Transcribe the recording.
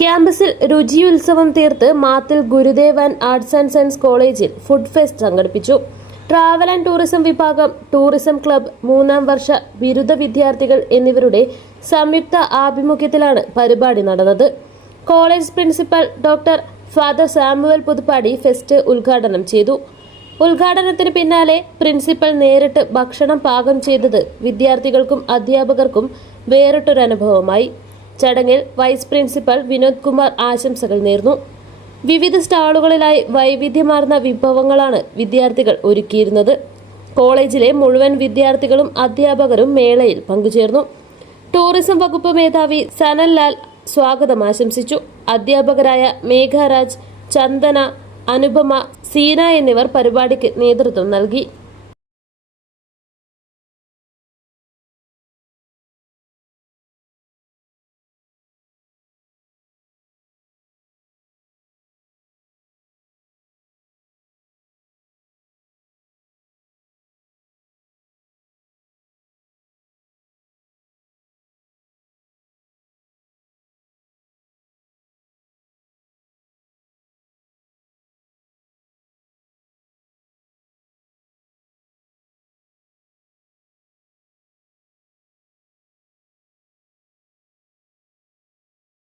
ക്യാമ്പസിൽ രുചിയുത്സവം തീർത്ത് Mathil Gurudev arts and science കോളേജിൽ ഫുഡ് ഫെസ്റ്റ് സംഘടിപ്പിച്ചു. ട്രാവൽ ആൻഡ് ടൂറിസം വിഭാഗം, ടൂറിസം ക്ലബ്ബ്, 3-ാം വർഷ ബിരുദ വിദ്യാർത്ഥികൾ എന്നിവരുടെ സംയുക്ത ആഭിമുഖ്യത്തിലാണ് പരിപാടി നടന്നത്. College principal doctor father Samuel Puthuppady fest ഉദ്ഘാടനം ചെയ്തു. ഉദ്ഘാടനത്തിന് പിന്നാലെ പ്രിൻസിപ്പൽ നേരിട്ട് ഭക്ഷണം പാകം ചെയ്തത് വിദ്യാർത്ഥികൾക്കും അധ്യാപകർക്കും വേറിട്ടൊരനുഭവമായി. ചടങ്ങിൽ വൈസ് പ്രിൻസിപ്പൽ വിനോദ് കുമാർ ആശംസകൾ നേർന്നു. വിവിധ സ്റ്റാളുകളിലായി വൈവിധ്യമാർന്ന വിഭവങ്ങളാണ് വിദ്യാർത്ഥികൾ ഒരുക്കിയിരുന്നത്. കോളേജിലെ മുഴുവൻ വിദ്യാർത്ഥികളും അധ്യാപകരും മേളയിൽ പങ്കുചേർന്നു. ടൂറിസം വകുപ്പ് മേധാവി സനൽ ലാൽ സ്വാഗതം ആശംസിച്ചു. അധ്യാപകരായ മേഘരാജ്, ചന്ദന, അനുപമ, സീന എന്നിവർ പരിപാടിക്ക് നേതൃത്വം നൽകി.